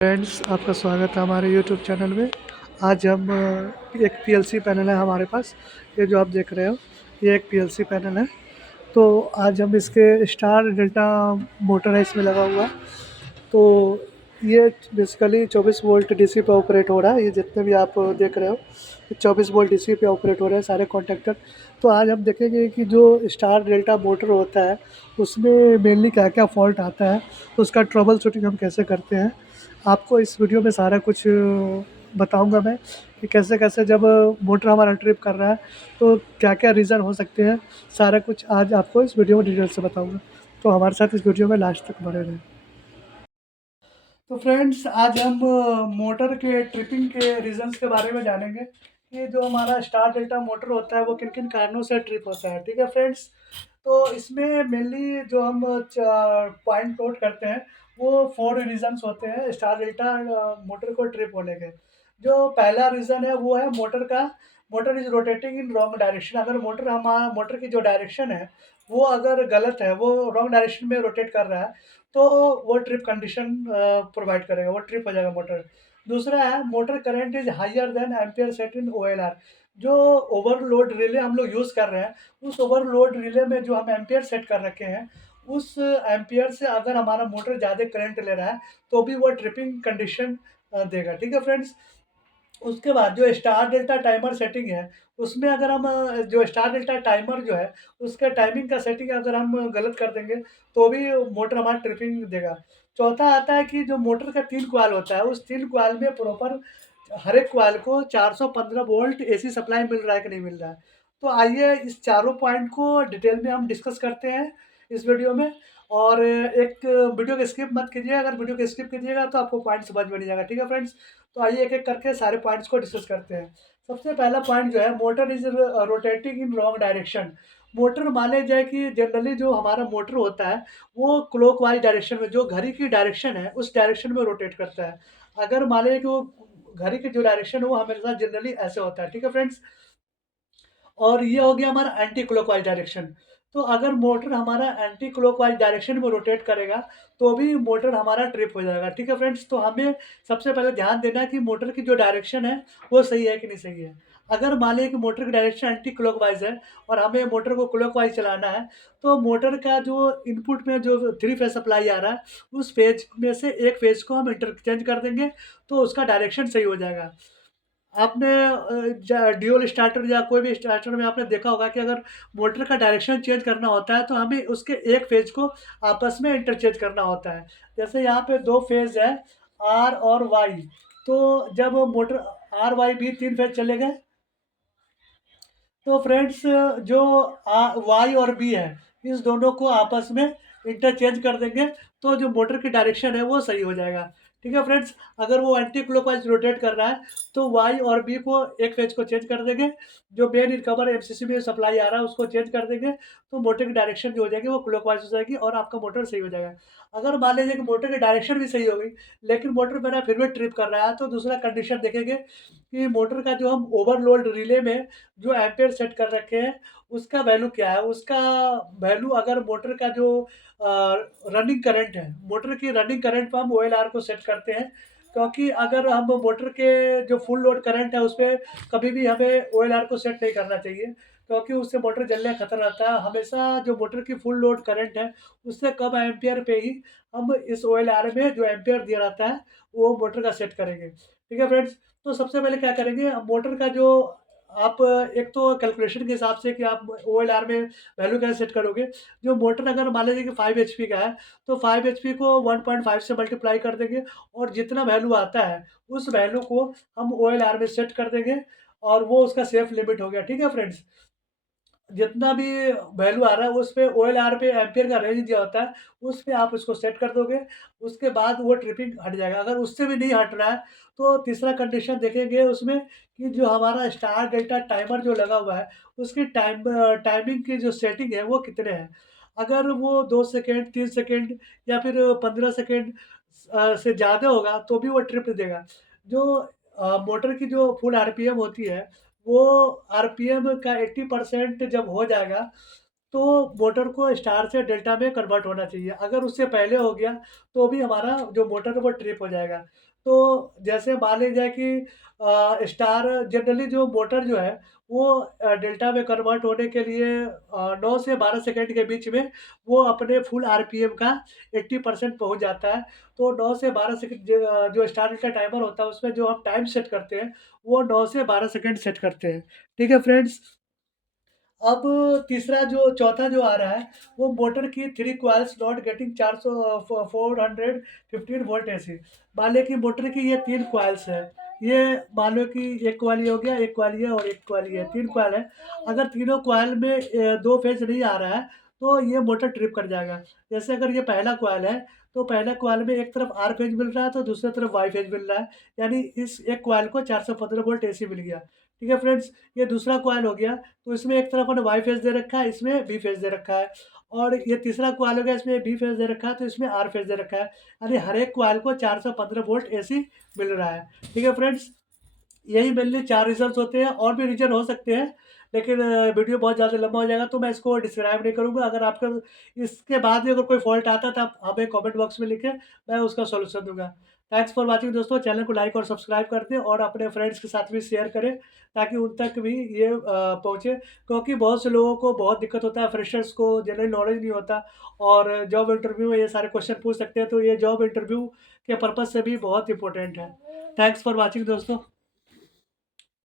Friends, आपका स्वागत है हमारे यूट्यूब चैनल में। आज हम एक पीएलसी पैनल है हमारे पास। ये जो आप देख रहे हो, ये एक पीएलसी पैनल है। तो आज हम इसके स्टार डेल्टा मोटर है इसमें लगा हुआ। तो ये बेसिकली 24 वोल्ट डीसी पे ऑपरेट हो रहा है। ये जितने भी आप देख रहे हो, ये 24 वोल्ट डीसी पे ऑपरेट हो रहे हैं सारे कॉन्टैक्टर। तो आज हम देखेंगे कि जो स्टार डेल्टा मोटर होता है, उसमें मेनली क्या-क्या फ़ॉल्ट आता है, तो उसका ट्रबल शूटिंग हम कैसे करते हैं। आपको इस वीडियो में सारा कुछ बताऊँगा मैं कि कैसे-कैसे जब मोटर हमारा ट्रिप कर रहा है, तो क्या-क्या रीज़न हो सकते हैं। सारा कुछ आज आपको इस वीडियो में डिटेल से बताऊँगा। तो हमारे साथ इस वीडियो में लास्ट तक बने रहें। तो फ्रेंड्स, आज हम मोटर के ट्रिपिंग के रीज़न्स के बारे में जानेंगे कि जो हमारा स्टार डेल्टा मोटर होता है वो किन-किन कारणों से ट्रिप होता है, ठीक है फ्रेंड्स? तो इसमें मेनली जो हम पॉइंट नोट करते हैं वो 4 रीज़न्स होते हैं स्टार डेल्टा मोटर को ट्रिप होने के। जो पहला रीज़न है वो है motor is rotating in wrong direction. अगर मोटर की जो डायरेक्शन है वो अगर गलत है, वो रॉन्ग डायरेक्शन में रोटेट कर रहा है, तो वो ट्रिप कंडीशन प्रोवाइड करेगा, वो ट्रिप हो जाएगा मोटर। दूसरा है motor current is higher than ampere set in OLR. जो ओवरलोड रिले हम लोग यूज़ कर रहे हैं, उस ओवरलोड रिले में जो हम एम्पीयर सेट कर रखे हैं, उस एम्पीयर से अगर हमारा मोटर ज़्यादा करंट ले रहा है, तो भी वो ट्रिपिंग कंडीशन देगा। ठीक है फ्रेंड्स? उसके बाद जो स्टार डेल्टा टाइमर सेटिंग है, उसमें अगर हम जो स्टार डेल्टा टाइमर जो है, उसका टाइमिंग का सेटिंग अगर हम गलत कर देंगे, तो भी मोटर हमारा ट्रिपिंग देगा। चौथा आता है कि जो मोटर का 3 कॉइल होता है, उस 3 कॉइल में प्रॉपर हर एक कॉइल को 415 वोल्ट एसी सप्लाई मिल रहा है कि नहीं मिल रहा है। तो आइए इस चारों पॉइंट को डिटेल में हम डिस्कस करते हैं इस वीडियो में। और एक वीडियो को स्किप मत कीजिए, अगर वीडियो को स्किप कीजिएगा तो आपको पॉइंट समझ में नहीं जाएगा। ठीक है फ्रेंड्स? तो आइए एक-एक करके सारे पॉइंट्स को डिस्कस करते हैं। सबसे पहला पॉइंट जो है, motor is rotating in wrong direction. Motor मान लिया जाए कि जनरली जो हमारा मोटर होता है, वो क्लॉकवाइज़ डायरेक्शन में, जो घड़ी की डायरेक्शन है, उस डायरेक्शन में रोटेट करता है। अगर मान लीजिए कि वो घड़ी की जो डायरेक्शन है, वो हमेशा जनरली ऐसे होता है। ठीक है फ्रेंड्स? और ये हो गया हमारा एंटी क्लॉकवाइज़ डायरेक्शन। तो अगर मोटर हमारा एंटी क्लॉकवाइज़ डायरेक्शन में रोटेट करेगा, तो भी मोटर हमारा ट्रिप हो जाएगा। ठीक है फ्रेंड्स? तो हमें सबसे पहले ध्यान देना है कि मोटर की जो डायरेक्शन है, वो सही है कि नहीं सही है। अगर मान लें कि मोटर की डायरेक्शन एंटी क्लॉकवाइज़ है और हमें मोटर को क्लॉकवाइज़ चलाना है, तो मोटर का जो इनपुट में जो 3 फेज़ सप्लाई आ रहा है, उस फेज़ में से एक फेज़ को हम इंटरचेंज कर देंगे, तो उसका डायरेक्शन सही हो जाएगा। आपने ड्यूल स्टार्टर या कोई भी स्टार्टर में आपने देखा होगा कि अगर मोटर का डायरेक्शन चेंज करना होता है, तो हमें उसके एक फेज़ को आपस में इंटरचेंज करना होता है। जैसे यहाँ पे 2 फेज़ है, आर और वाई। तो जब मोटर आर, वाई भी 3 फेज़ चले गए, तो फ्रेंड्स जो वाई और बी है, इस दोनों को आपस में इंटरचेंज कर देंगे, तो जो मोटर की डायरेक्शन है वो सही हो जाएगा। ठीक है फ्रेंड्स? अगर वो एंटी क्लॉकवाइज़ रोटेट कर रहा है, तो वाई और बी को एक फेज़ को चेंज कर देंगे, जो मेन रिकवर एमसीसी में सप्लाई आ रहा है उसको चेंज कर देंगे, तो मोटर की डायरेक्शन जो हो जाएगी वो क्लॉकवाइज़ हो जाएगी और आपका मोटर सही हो जाएगा। अगर मान लीजिए कि मोटर की डायरेक्शन भी सही हो गई, लेकिन मोटर मेरा फिर भी ट्रिप कर रहा है, तो दूसरा कंडीशन देखेंगे कि मोटर का जो हम ओवरलोड रिले में जो एम्पेयर सेट कर रखे हैं, उसका वैल्यू क्या है? उसका वैल्यू अगर मोटर का जो रनिंग करंट है, मोटर की रनिंग करंट पे हम ओएलआर को सेट करते हैं, क्योंकि अगर हम मोटर के जो फुल लोड करंट है, उसपे कभी भी हमें ओएलआर को सेट नहीं करना चाहिए, क्योंकि उससे मोटर जलने का खतरा रहता है। हमेशा जो मोटर की फुल लोड करंट है, उससे कम एम्पीयर पे ही हम इस ओएलआर में जो एम्पीयर दिया रहता है, वो मोटर का सेट करेंगे। ठीक है फ्रेंड्स? तो सबसे पहले क्या करेंगे, मोटर का जो आप एक तो कैलकुलेशन के हिसाब से कि आप ओएलआर में वैल्यू कैसे सेट करोगे। जो मोटर अगर मान लीजिए कि 5 एचपी का है, तो 5 एचपी को 1.5 से मल्टीप्लाई कर देंगे और जितना वैल्यू आता है, उस वैल्यू को हम ओएलआर में सेट कर देंगे और वो उसका सेफ लिमिट हो गया। ठीक है फ्रेंड्स? जितना भी वैल्यू आ रहा है उस पे ओएलआर पे एम्पीयर का रेंज दिया होता है, उस पे आप उसको सेट कर दोगे, उसके बाद वो ट्रिपिंग हट जाएगा। अगर उससे भी नहीं हट रहा है, तो तीसरा कंडीशन देखेंगे उसमें कि जो हमारा स्टार डेल्टा टाइमर जो लगा हुआ है, उसकी टाइमिंग की जो सेटिंग है वो कितने हैं। अगर वो 2 सेकंड, 3 सेकंड या फिर 15 सेकंड से ज़्यादा होगा, तो भी वो ट्रिप देगा। जो मोटर की जो फुल आरपीएम होती है, वो आरपीएम का 80% जब हो जाएगा, तो मोटर को स्टार से डेल्टा में कन्वर्ट होना चाहिए। अगर उससे पहले हो गया, तो भी हमारा जो मोटर है वो ट्रिप हो जाएगा। तो जैसे मान लीजिए कि स्टार जनरली जो मोटर जो है वो डेल्टा में कन्वर्ट होने के लिए 9 से 12 सेकंड के बीच में वो अपने फुल आरपीएम का 80% पहुँच जाता है। तो 9 से 12 सेकंड जो स्टार का टाइमर होता है उसमें जो हम टाइम सेट करते हैं, वो 9 से 12 सेकंड सेट करते हैं। ठीक है फ्रेंड्स? अब तीसरा जो चौथा जो आ रहा है, वो मोटर की 3 coils not getting 400 415 volt AC. मान लें कि मोटर की ये 3 कॉइल्स हैं। ये मान लो कि एक कॉइल ये हो गया, एक कॉइल ये और एक कॉइल ये, 3 कॉइल है। अगर तीनों कॉइल में 2 फेज़ नहीं आ रहा है, तो ये मोटर ट्रिप कर जाएगा। जैसे अगर ये पहला कॉइल है, तो पहले कॉइल में एक तरफ आर फेज़ मिल रहा है, तो दूसरी तरफ वाई फेज़ मिल रहा है। यानी इस एक कॉइल को 415 वोल्ट एसी मिल गया। ठीक है फ्रेंड्स? ये दूसरा कॉइल हो गया। तो इसमें एक तरफ हमने वाई फेज़ दे रखा है, इसमें बी फेज़ दे रखा है और ये तीसरा कॉइल हो गया, इसमें बी फेज़ दे रखा है, तो इसमें आर फेज़ दे रखा है। यानी हर एक कॉइल को 415 वोल्ट एसी मिल रहा है। ठीक है फ्रेंड्स? यही मेनली 4 रीज़न्स होते हैं, और भी रीज़न हो सकते हैं, लेकिन वीडियो बहुत ज़्यादा लंबा हो जाएगा तो मैं इसको डिस्क्राइब नहीं करूँगा। अगर आपका इसके बाद भी अगर कोई फ़ॉल्ट आता है तो आप हमें कमेंट बॉक्स में लिखें, मैं उसका सॉल्यूशन दूँगा। थैंक्स फॉर वाचिंग दोस्तों, चैनल को लाइक और सब्सक्राइब कर दें और अपने फ्रेंड्स के साथ भी शेयर करें, ताकि उन तक भी ये पहुँचे। क्योंकि बहुत से लोगों को बहुत दिक्कत होता है, फ्रेशर्स को जनरल नॉलेज नहीं होता और जॉब इंटरव्यू में ये सारे क्वेश्चन पूछ सकते हैं, तो ये जॉब इंटरव्यू के पर्पज़ से भी बहुत इम्पोर्टेंट है। थैंक्स फॉर वाचिंग दोस्तों।